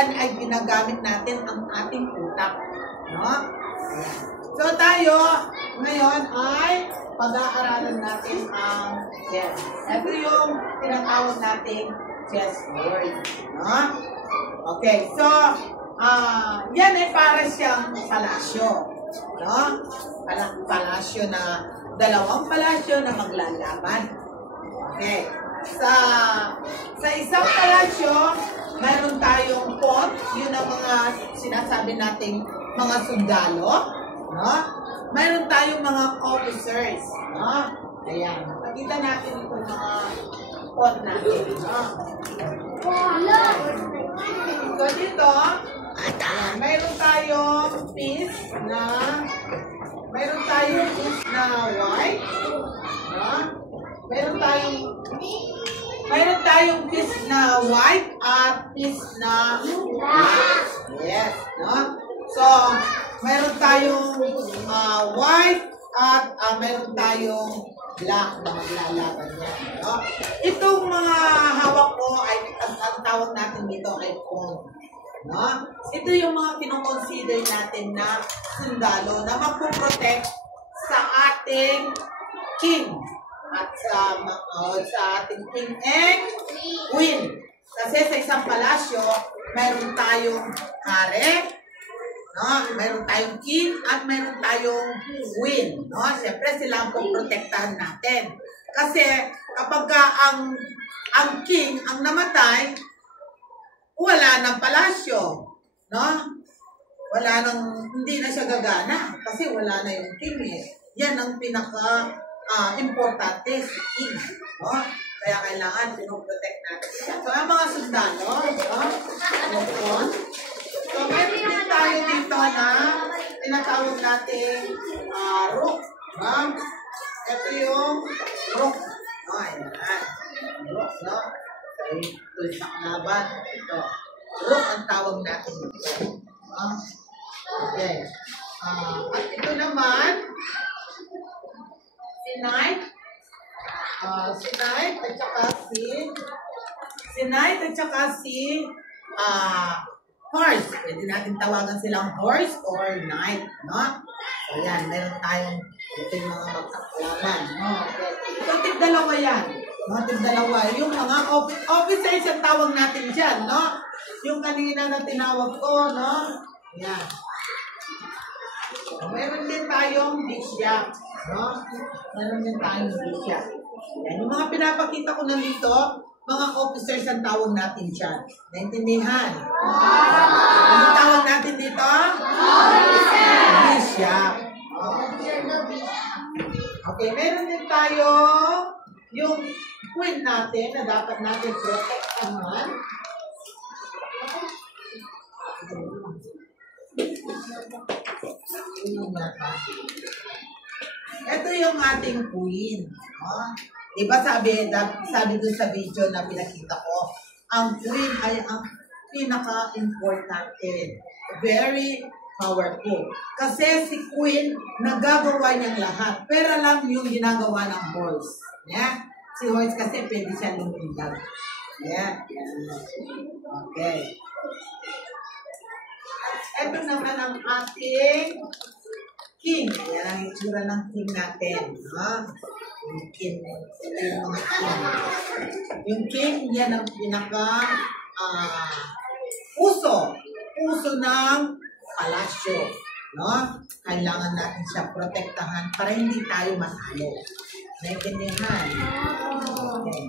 yan ay ginagamit natin ang ating utak. No? Ayan. So tayo, ngayon ay pag-aaralan natin ang chess. Ito yung tinatawag nating chessboard. No? Okay, so, yan ay para siyang palasyo. No? Palasyo na, dalawang palasyo na maglalaban. Okay. Sa isang palasyo, mayroon tayong pawn, yun ang mga sinasabi nating mga sundalo, no? Mayroon tayong mga officers, no? Ayan, nakita natin itong mga pawn natin, no? So dito, ayan, mayroon tayong piece na white, no? Mayroon tayong piece na white at piece na black. Yes, no? So, mayroon tayong white at mayroon tayong black na maglalaban niya. No? Itong mga hawak ko ay ang tawag natin dito ay pawn. No? Ito yung mga kinoconsider natin na sundalo na magpo-protect sa ating king. At sa ating king and queen. Kasi sa isang palasyo, mayroon tayong hari, no? Mayroon tayong king, at mayroon tayong queen. No? Siyempre, sila ang poprotektahan natin. Kasi kapag ang king ang namatay, wala ng palasyo. No? Hindi na siya gagana. Kasi wala na yung king eh. Yan ang importante si king. No? Kaya kailangan pinoprotect natin. So, ang mga sundalo, no? So, meron din tayo dito na tinatawag natin rook. No? Ito yung rook. No, ayan. Rook, no? So, ito yung sakalaban. Ito. Rook ang tawag natin dito. No? Okay. At ito naman, si knight at saka si horse. Pwede natin tawagan silang horse or knight, no? So yan, meron tayong ito yung mga magkakalaban, no? So tig-dalawa yan, no? Tig-dalawa. Yung mga officers ang tawag natin dyan, no? Yung kanina na tinawag ko, no? Yan. Meron din tayong bishop, no? Meron din tayong bishop. Yan. Yung mga pinapakita ko na dito, mga officers ang tawag natin dyan. Naintindihan? Anong tawag natin dito? Bishop. Okay, meron din tayo yung queen natin na dapat natin protektahan. Ito yung ating queen. Diba sabi dun sa video na pinakita ko, ang queen ay ang pinaka-importante. Very powerful. Kasi si queen, nagagawa niyang lahat. Pero lang yung ginagawa ng horse. Yeah? Si horse kasi pwede siya lumindag. Yeah? Okay. Ito naman ang ating king. Yan ang itsura ng king natin. Yung king. Yung mga king. Yung king, yan ang pinaka puso ng palasyo. No? Kailangan natin siya protektahan para hindi tayo matalo. Naintindihan? Okay.